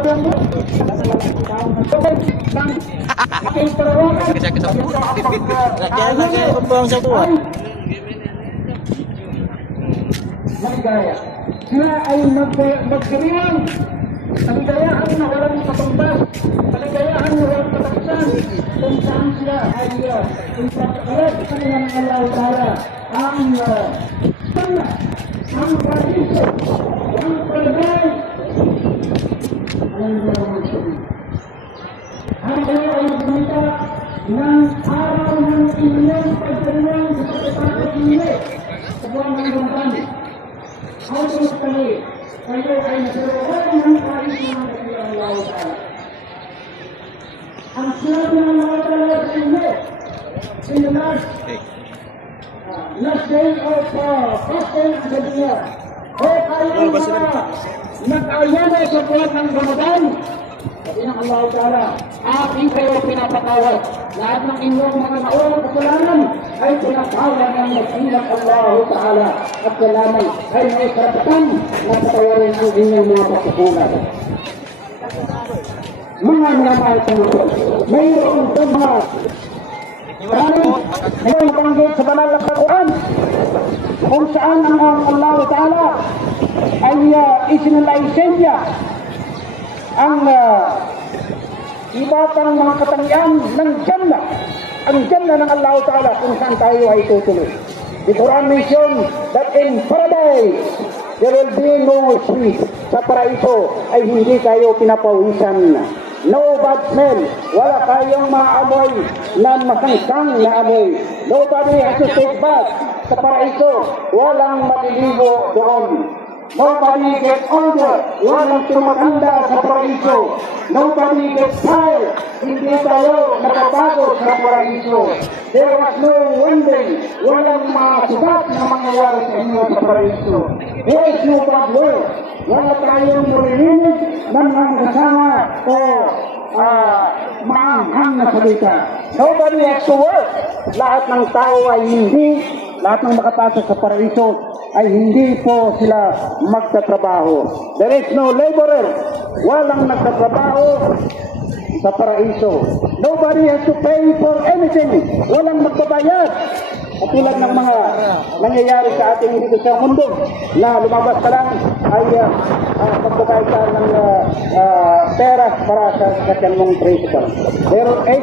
Kaya na kayo kung sa walang katumbas. Kaligayahan na walang katapusan. Kung saan sila ay uh, ang uh, sana, ang ang kayo ay magmita ng araw ng inyong pagkaroon sa pagkakataon ninyo sa buwan ng Ramadan. Halos kami, kayo ay nagkaroon ng kais ng mga Allah Ta'ala. Ang sinabi ng mga talaga sa inyo, in the last, uh, last day of uh, fasting sa dunya, o kayo mga nag-ayana sa buwan ng Ramadan, sabi ng Allah Ta'ala, aking kayo pinapatawad. Lahat ng inyong mga naunang kasalanan ay pinatawad ng nagsilang Allah Ta'ala. At kailangan ay may karapatan na patawarin ang inyong mga pagkukulan. Mga mga mayroon sa mga Maraming ngayon nabanggit sa banal ng Quran kung saan ang Allah Ta'ala ay uh, isinalaisensya ang uh, iba pang mga katangian ng Jannah. Ang Jannah ng Allah Ta'ala kung saan tayo ay tutuloy. The Quran mention that in paradise there will be no sweet. Sa paraiso ay hindi kayo pinapawisan. No bad smell. Wala kayong maamoy na masangsang na amoy. Nobody has to take bath. Sa paraiso, walang maliligo doon. Nobody gets older. Walang tumatanda sa paraiso. Nobody gets tired. Hindi tayo nakapagod sa paraiso. There was no wondering. Walang mga sugat na mangyayari sa inyo sa paraiso. There is no bad word. Wala tayong maririnig ng mga kasama o uh, maanghang na salita. Nobody has to work. Lahat ng tao ay hindi, lahat ng makapasok sa paraiso ay hindi po sila magtatrabaho. There is no laborer. Walang nagtatrabaho sa paraiso. Nobody has to pay for anything. Walang magbabayad. Katulad ng mga nangyayari sa ating dito sa mundo na lumabas ka lang ay uh, uh, magbabayad ka ng uh, uh, pera para sa kanyang mong principal. Pero eh,